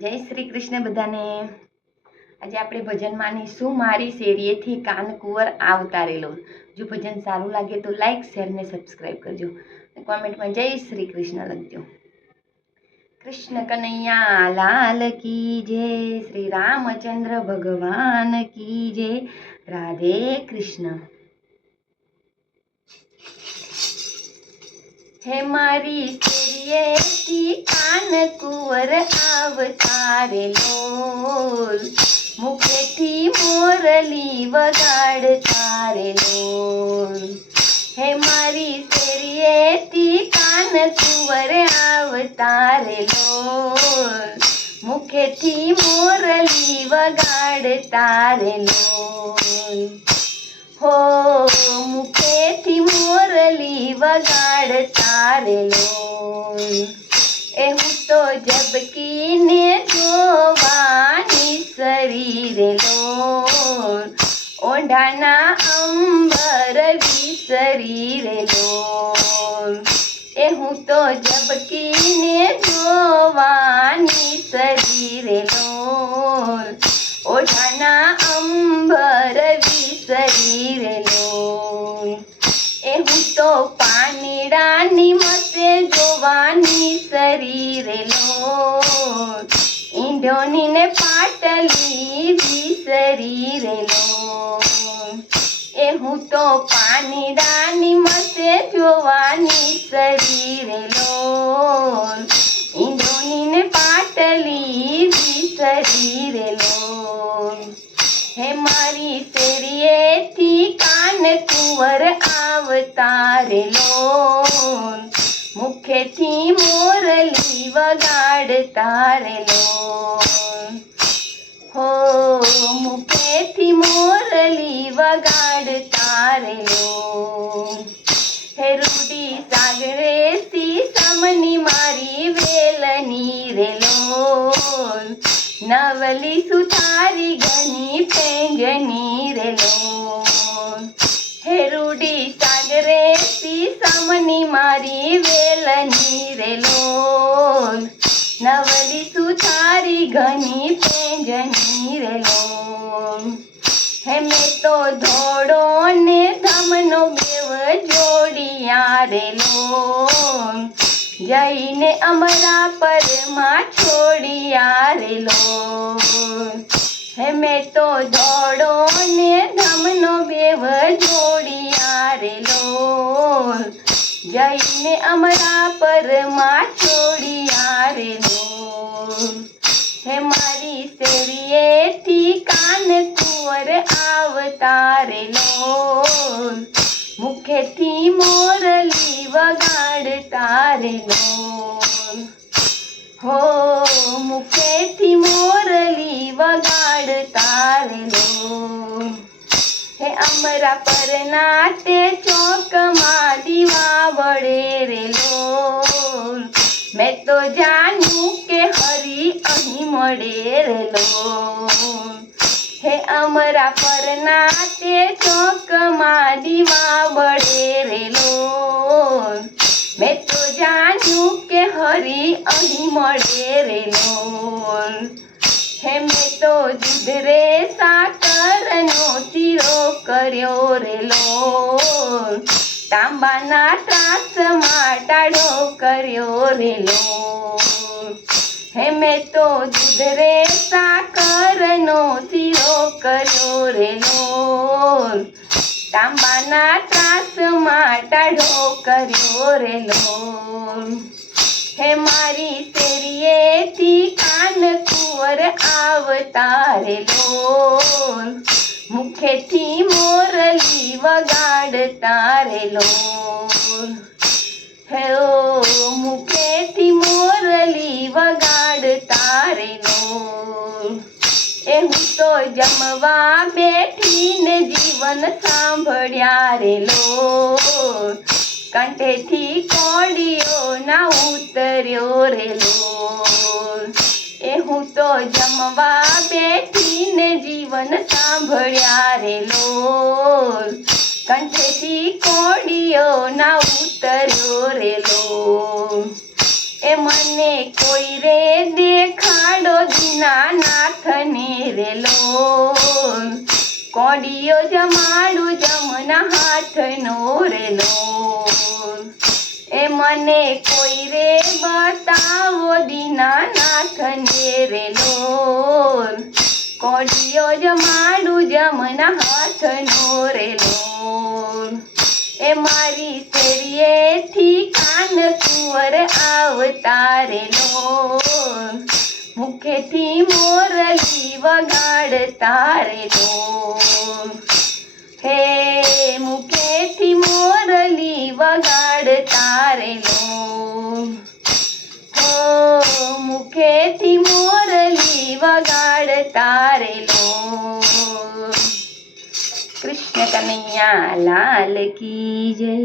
જય શ્રી કૃષ્ણ બધાને. આજે આપણે ભજનમાંની શું મારી શેરીએથી કાન કુંવર આવતારેલો. જો ભજન સારું લાગે તો લાઈક, શેર ને સબસ્ક્રાઈબ કરજો. કોમેન્ટમાં જય શ્રી કૃષ્ણ લખજો. કૃષ્ણ કનૈયા, લાલ કી જય. શ્રી રામચંદ્ર ભગવાન કી જય. રાધે કૃષ્ણ. હે મારી શેરીએથી કાન કુંવર આવતારે લોલ. મુખેથી મોરલી વગાડ તારે લોલ. હે મારી શેરીએથી કાન કુંવર આવતારે લોલ. મુખેથી મોરલી વગાડ તારે લોલ. હો, મુખેથી મોરલી વગાડતા રે લોલ એ હું તો જબકીને જોવાની શરીરે લોલ ઓઢાના અંબર વિસરી રે લોલ એ હું તો જબકીને જોવાની શરીરે લોલ ઓઢાના પાનીડાની મતે જોવાની શરીર લોલ ઈંઢોની ને પાટલી વિસરી લોલ એ હું તો પાનીડાની મતે જોવાની શરીર લોલ ઈંઢોની ને પાટલી વિસરી લોલ હે મારી શેરીએથી કુંવર આવતા રે લોલ મુખેથી મોરલી વગાડતા રે લોલ હો, મુખેથી મોરલી વગાડતા રે લોલ હે રૂડી સાગરેથી સમની મારી વેલની રે લોલ નવલી સુતારી ગની પેંગની રે લોલ હે રૂડી સાગરે પી સામની મારી વેલની રે લોલ નવલી સુથારી ઘની પેંજની રે લોલ હે મેં તો ધોડો ને ધમનો બેવ જોડિયા રે લોલ જઈને અમરા પરમાં છોડિયા રે લોલ હે મેં તો ધોડો ને ધમનો બેવ જઈને અમરા પરમાં છોડી રે લોલ હે મારી શેરીએથી કાન કુંવર આવતારે લોલ મુખેથી મોરલી વગાડ તારે લોલ હો, મુખેથી મોરલી વગાડ તારે હે અમરા પર નાતે ચોકમાં દીવા વડે રે લોલ મેં તો જાણ્યું કે હરી અહીં મળે રે લોલ હે અમરા પર ચોક ચોકમાં દીવા વડે રે મેં તો જાણ્યું કે હરી અહીં મળે રે લોલ હે મેં તો દૂધ રે સાકરનો શીરો કર્યો રેલો. તાંબાના ત્રાસમાં ટાળો કર્યો રેલો. હે મેં તો દૂધ રે સાકરનો શીરો કર્યો રેલો. તાંબાના ત્રાસમાં ટાળો કર્યો રે લોલ હે મારી શેરીએથી કાન કુંવર આવતા રે મુખે મુખેથી મોરલી વગાડતા રે લોન. હે ઓ, મુખેથી મોરલી વગાડતા રે લોન. એ હું તો જમવા બેઠીને જીવન સાંભળ્યા રે લોલ કંઠેથી કોળીઓ ના ઉતર્યો રેલો. એ હું તો જમવા બેઠીને જીવન સાંભળ્યા રેલો. કંઠેથી કોળીઓ ના ઉતર્યો રેલો. એ મને કોઈ રે દેખાડો દીનાનાથને રેલો. કોડીઓ જમાડું જમના હાથનો રેલો. એ મને કોઈ રે બતાવો, દીનાનાથને રેલો કોડિયો જમાડું જમના હાથનો રેલો. એ મારી શેરીએથી કાન સુવર કુંવર આવતારેલો મુખેથી મોરલી વગાડતારેલો હે મુખેથી મોરલી વગાડતારેલો હો મુખેથી મોરલી વગાડતારેલો કૃષ્ણ કનૈયા લાલ કી જય.